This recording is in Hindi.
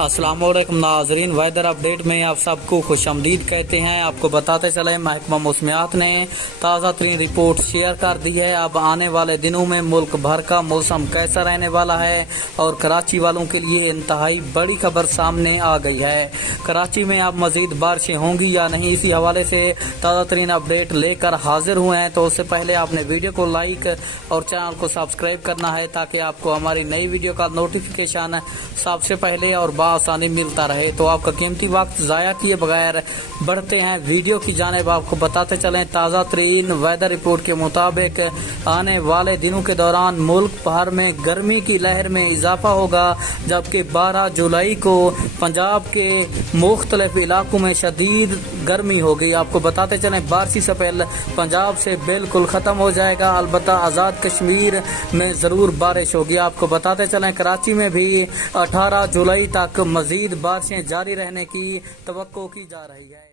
अस्सलाम वालेकुम नाजरीन, वेदर अपडेट में आप सबको खुशामदीद कहते हैं। आपको बताते चले महकमा मौसमियात ने ताज़ा तरीन रिपोर्ट शेयर कर दी है। अब आने वाले दिनों में मुल्क भर का मौसम कैसा रहने वाला है और कराची वालों के लिए इंतहाई बड़ी खबर सामने आ गई है। कराची में अब मजीद बारिशें होंगी या नहीं, इसी हवाले से ताज़ा तरीन अपडेट लेकर हाजिर हुए हैं। तो उससे पहले आपने वीडियो को लाइक और चैनल को सब्सक्राइब करना है ताकि आपको हमारी नई वीडियो का नोटिफिकेशन सबसे पहले और आसानी मिलता रहे। तो आपका कीमती वक्त जाया किए बगैर बढ़ते हैं वीडियो की जानिब। आपको बताते चलें ताज़ा तरीन वेदर रिपोर्ट के मुताबिक आने वाले दिनों के दौरान मुल्क भर में गर्मी की लहर में इजाफा होगा, जबकि 12 जुलाई को पंजाब के मुख्तलिफ इलाकों में शदीद गर्मी होगी। आपको बताते चलें बारिशी स्पेल पंजाब से बिल्कुल ख़त्म हो जाएगा, अलबत्ता आज़ाद कश्मीर में ज़रूर बारिश होगी। आपको बताते चलें कराची में भी 18 जुलाई तक मजीद बारिशें जारी रहने की तवक्को की जा रही है।